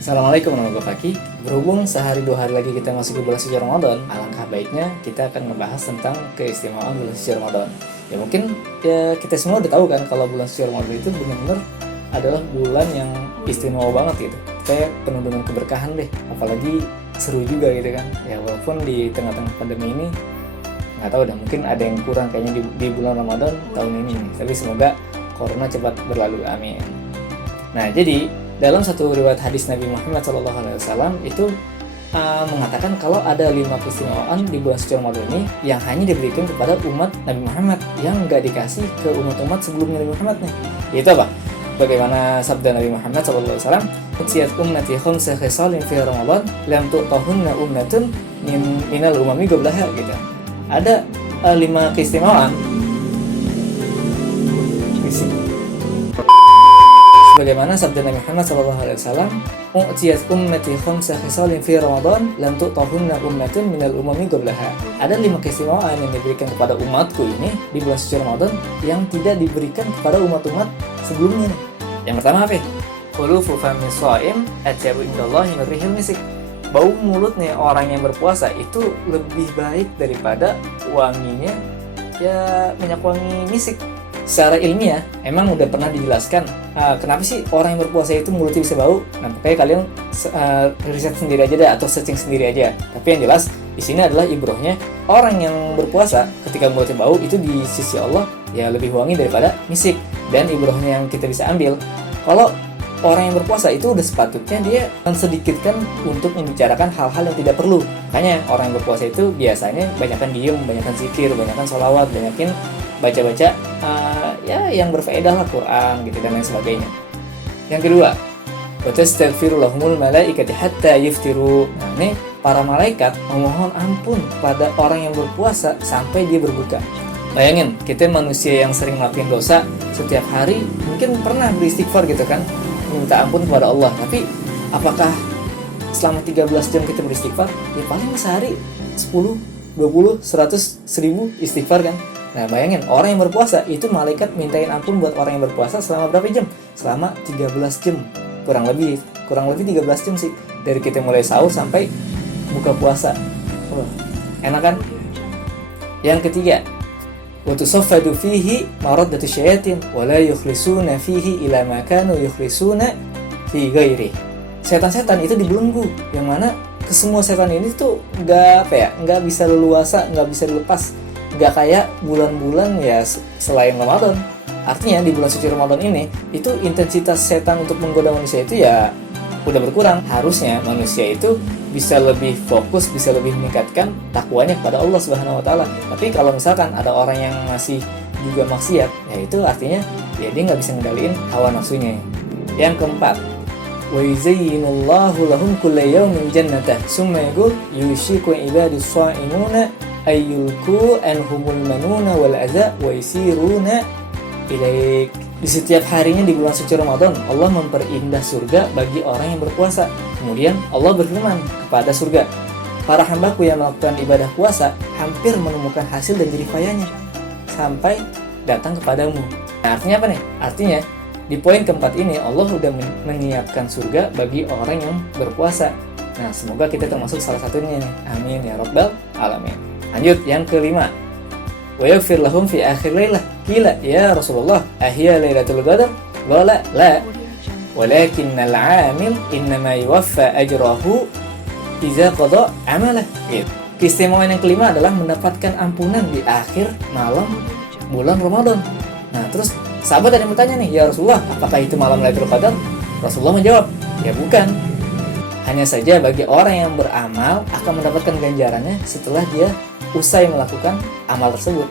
Assalamualaikum warahmatullahi wabarakatuh. Berhubung sehari dua hari lagi kita masuk ke bulan suci Ramadan, alangkah baiknya kita akan membahas tentang keistimewaan bulan suci Ramadan. Ya mungkin ya kita semua udah tahu kan kalau bulan suci Ramadan itu benar-benar adalah bulan yang istimewa banget gitu. Kayak penuh dengan keberkahan deh, apalagi seru juga gitu kan. Ya walaupun di tengah-tengah pandemi ini nggak tahu dah, mungkin ada yang kurang kayaknya di bulan Ramadan tahun ini nih. Tapi semoga corona cepat berlalu, amin. Nah jadi dalam satu riwayat hadis Nabi Muhammad SAW itu mengatakan kalau ada 5 keistimewaan di bulan suci Ramadan ini yang hanya diberikan kepada umat Nabi Muhammad, yang nggak dikasih ke umat-umat sebelum Nabi Muhammad nih. Yaitu apa? Bagaimana sabda Nabi Muhammad SAW? Utsiyat ummati khamsa khisalin fi Ramadan lam tu'tahunna ummatun minal umami qablaha gitu. Ada 5 keistimewaan bagaimana sabda Nabi Muhammad SAW, u'tiyat ummati khamsa khisalin fi Ramadan lam tu'tahunna ummatun minal umami qablaha. Ada 5 keistimewaan yang diberikan kepada umatku ini di bulan suci Ramadan yang tidak diberikan kepada umat-umat sebelumnya. Yang pertama apa? Khulufu fami shaim atyabu indallahi min rihil misik. Bau mulut nih orang yang berpuasa itu lebih baik daripada wanginya minyak wangi misik. Secara ilmiah emang udah pernah dijelaskan kenapa sih orang yang berpuasa itu mulutnya bisa bau. Nah pokoknya kalian riset sendiri aja deh atau searching sendiri aja. Tapi yang jelas di sini adalah ibrohnya orang yang berpuasa ketika mulutnya bau itu di sisi Allah ya lebih wangi daripada misik. Dan ibrohnya yang kita bisa ambil, kalau orang yang berpuasa itu udah sepatutnya dia sedikitkan untuk membicarakan hal-hal yang tidak perlu. Makanya orang yang berpuasa itu biasanya banyakkan diem, banyakkan zikir, banyakkan sholawat, banyakin baca-baca yang berfaedah lah, Quran gitu dan lain sebagainya. Yang kedua, watastaghfiru lahumul malaikati hatta yaftiru. Nah, ini para malaikat memohon ampun pada orang yang berpuasa sampai dia berbuka. Bayangin, kita manusia yang sering melakukan dosa setiap hari mungkin pernah beristighfar gitu kan, minta ampun kepada Allah. Tapi apakah selama 13 jam kita beristighfar? Ya paling sehari 10, 20, 100, 1000 istighfar kan. Nah bayangin, orang yang berpuasa itu malaikat mintain ampun buat orang yang berpuasa selama berapa jam? Selama 13 jam. Kurang lebih 13 jam sih. Dari kita mulai sahur sampai buka puasa. Enak kan? Yang ketiga, wa tusaffadu fihi maraddatu syayatin wa la yukhlisuna fihi ila ma kanu yukhlisuna fi ghairi. Setan-setan itu dibelenggu, yang mana ke semua setan ini tuh nggak bisa leluasa, nggak bisa dilepas. Nggak kayak bulan-bulan ya selain Ramadan. Artinya di bulan suci Ramadan ini itu intensitas setan untuk menggoda manusia itu ya udah berkurang. Harusnya manusia itu bisa lebih fokus, bisa lebih meningkatkan takwanya kepada Allah Subhanahu wa taala. Tapi kalau misalkan ada orang yang masih juga maksiat, ya itu artinya ya dia nggak bisa ngendaliin hawa nafsunya. Yang keempat, wa yuzayyinullahu lahum kulla yawmin jannatah summa yaqul yushiku ibadus sha'imuna ayyulku anhumul manuna wal adza wa yusiruna ilaik. Di setiap harinya di bulan suci Ramadan, Allah memperindah surga bagi orang yang berpuasa. Kemudian Allah berfirman kepada surga, para hambaku yang melakukan ibadah puasa hampir menemukan hasil dan jerih payahnya sampai datang kepadamu. Nah, artinya apa nih? Artinya di poin keempat ini Allah sudah menyiapkan surga bagi orang yang berpuasa. Nah semoga kita termasuk salah satunya nih. Amin ya rabbal alamin. Lanjut yang kelima, wa yaghfir lahum fi akhir lailah. Qila ya Rasulullah, ahya lailatul qadar? Qala la, walakinnal 'amil innama yuwaffa ajrahu idza qada 'amalah. Keistimewaan yang kelima adalah mendapatkan ampunan di akhir malam bulan Ramadan. Nah, terus sahabat ada yang bertanya nih, ya Rasulullah, apakah itu malam Lailatul Qadar? Rasulullah menjawab, ya bukan. Hanya saja bagi orang yang beramal akan mendapatkan ganjarannya setelah dia usai melakukan amal tersebut.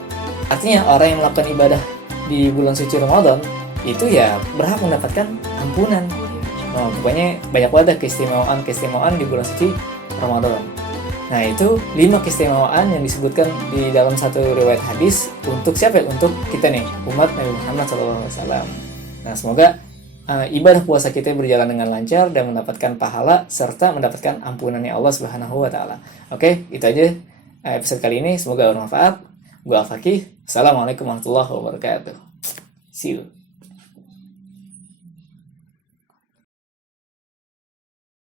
Artinya orang yang melakukan ibadah di bulan suci Ramadan itu ya berhak mendapatkan ampunan. Nah, pokoknya banyak banget keistimewaan di bulan suci Ramadan. Nah itu 5 keistimewaan yang disebutkan di dalam satu riwayat hadis untuk siapa? Untuk kita nih, umat Nabi Muhammad SAW. Nah semoga ibadah puasa kita berjalan dengan lancar dan mendapatkan pahala serta mendapatkan ampunannya Allah Subhanahu wa taala. Oke, itu aja episode kali ini, semoga bermanfaat. Gua Al-Fakih. Assalamualaikum warahmatullahi wabarakatuh. See you.